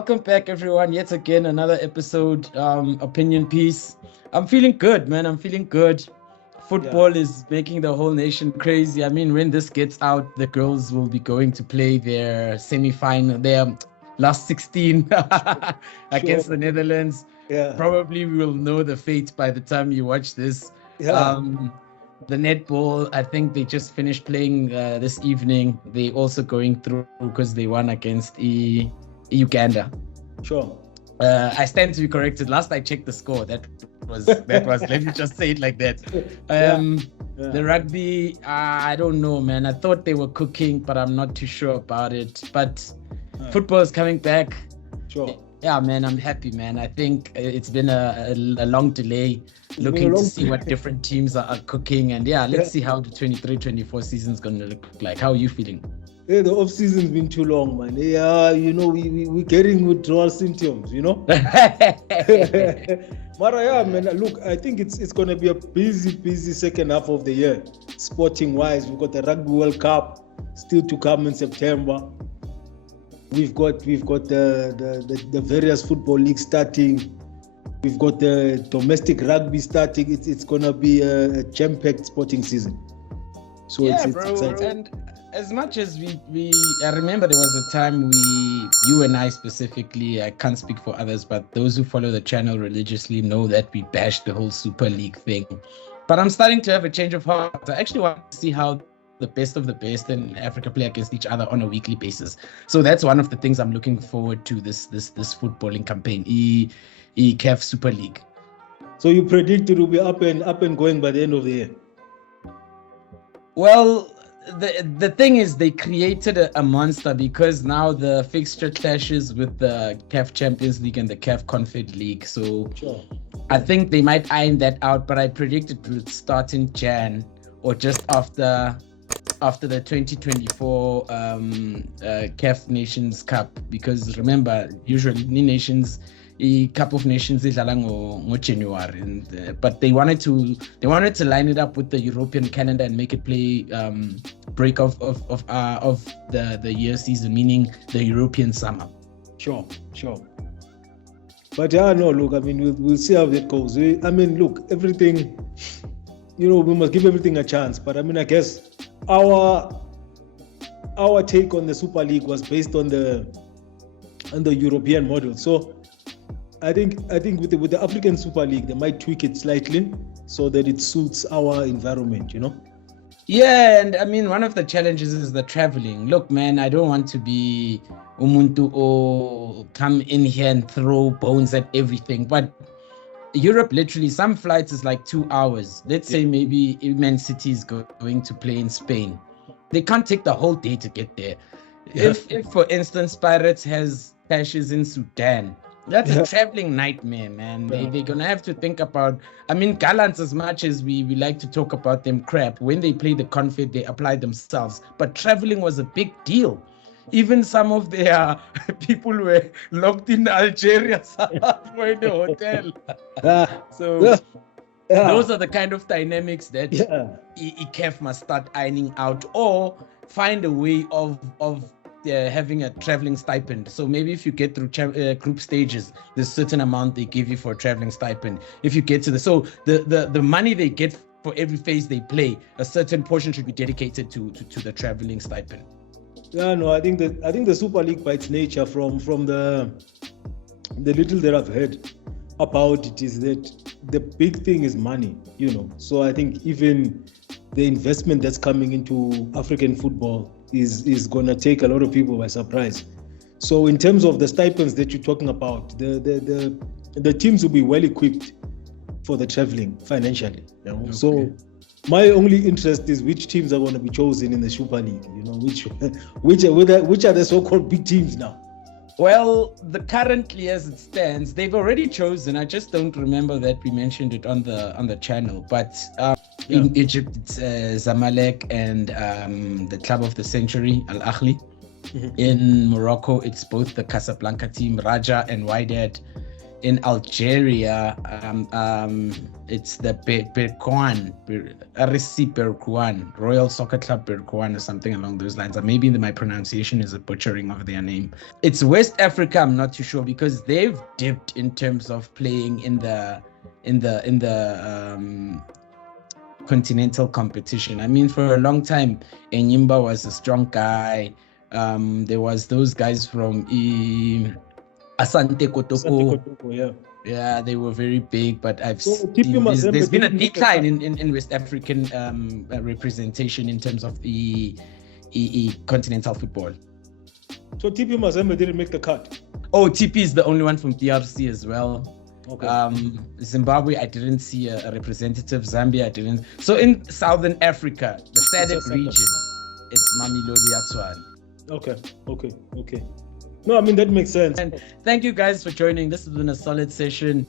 welcome back, everyone. Yet again, another episode, opinion piece. I'm feeling good, man. I'm feeling good. Football is making the whole nation crazy. I mean, when this gets out, the girls will be going to play their semi-final, their last 16 against the Netherlands. Yeah. Probably we will know the fate by the time you watch this. Yeah. The netball, I think they just finished playing this evening. They also going through because they won against Uganda. Sure. I stand to be corrected. Last I checked the score, that was let me just say it like that. The rugby, I don't know, man. I thought they were cooking, but I'm not too sure about it. But football is coming back. Sure. Yeah, man, I'm happy, man. I think it's been a long delay looking to see what different teams are cooking. And let's see how the 23-24 season is going to look like. How are you feeling? Yeah, the off season's been too long, man. Yeah, we're getting withdrawal symptoms, Mara, yeah, man. Look, I think it's gonna be a busy second half of the year, sporting wise. We've got the Rugby World Cup still to come in September. We've got the various football leagues starting. We've got the domestic rugby starting. It's gonna be a jam-packed sporting season. So it's exciting. And as much as I remember there was a time you and I specifically, I can't speak for others, but those who follow the channel religiously know that we bashed the whole Super League thing. But I'm starting to have a change of heart. I actually want to see how the best of the best in Africa play against each other on a weekly basis. So that's one of the things I'm looking forward to this footballing campaign, CAF Super League. So you predict it will be up and going by the end of the year? Well, the thing is they created a monster because now the fixture clashes with the CAF Champions League and the CAF Confed League. So sure. I think they might iron that out, but I predict it will start in Jan or just after the 2024 CAF Nations Cup, because remember, usually the Cup of Nations is January, but they wanted to line it up with the European calendar and make it play break of the year season, meaning the European summer. Sure. But look, I mean, we'll see how that goes. Look, everything, we must give everything a chance. But I mean, I guess our take on the Super League was based on the European model. So I think with the African Super League, they might tweak it slightly so that it suits our environment, Yeah, and I mean, one of the challenges is the traveling. Look, man, I don't want to be umuntu or come in here and throw bones at everything, but Europe, literally, some flights is like 2 hours. Let's say maybe Man City is going to play in Spain. They can't take the whole day to get there. Yeah. If for instance, Pirates has clashes in Sudan, that's a traveling nightmare, man. They're going to have to think about, Gallants, as much as we like to talk about them crap, when they play the Confed, they apply themselves. But traveling was a big deal. Even some of their people were locked in Algeria for in the hotel. Those are the kind of dynamics that CAF must start ironing out, or find a way of having a traveling stipend. So maybe if you get through group stages, there's a certain amount they give you for a traveling stipend. If you get to the money they get for every phase they play, a certain portion should be dedicated to the traveling stipend. Yeah, no, I think the Super League, by its nature, from the little that I've heard about it, is that the big thing is money, So I think even the investment that's coming into African football is gonna take a lot of people by surprise. So in terms of the stipends that you're talking about, the teams will be well equipped for the traveling financially. Okay. So my only interest is which teams are going to be chosen in the Super League. Which are the so-called big teams now? Well, currently as it stands, they've already chosen. I just don't remember that we mentioned it on the channel. But in Egypt, it's Zamalek and the club of the century, Al Ahly. Mm-hmm. In Morocco, it's both the Casablanca team, Raja and Wydad. in Algeria, it's the Berkouan, RSC Berkouan, Royal Soccer Club Berkouan, or something along those lines. Or maybe my pronunciation is a butchering of their name. It's West Africa. I'm not too sure because they've dipped in terms of playing in the continental competition. I mean, for a long time, Enyimba was a strong guy. There was those guys from Asante Kotoko. Yeah, they were very big, but there's been a decline in West African representation in terms of the continental football. So TP Mazembe didn't make the cut? Oh, TP is the only one from DRC as well. Okay. Zimbabwe, I didn't see a representative. Zambia, I didn't. So in Southern Africa, the SADC region, it's Mamelodi Yatswana. Okay. No, I mean, that makes sense. And thank you guys for joining. This has been a solid session.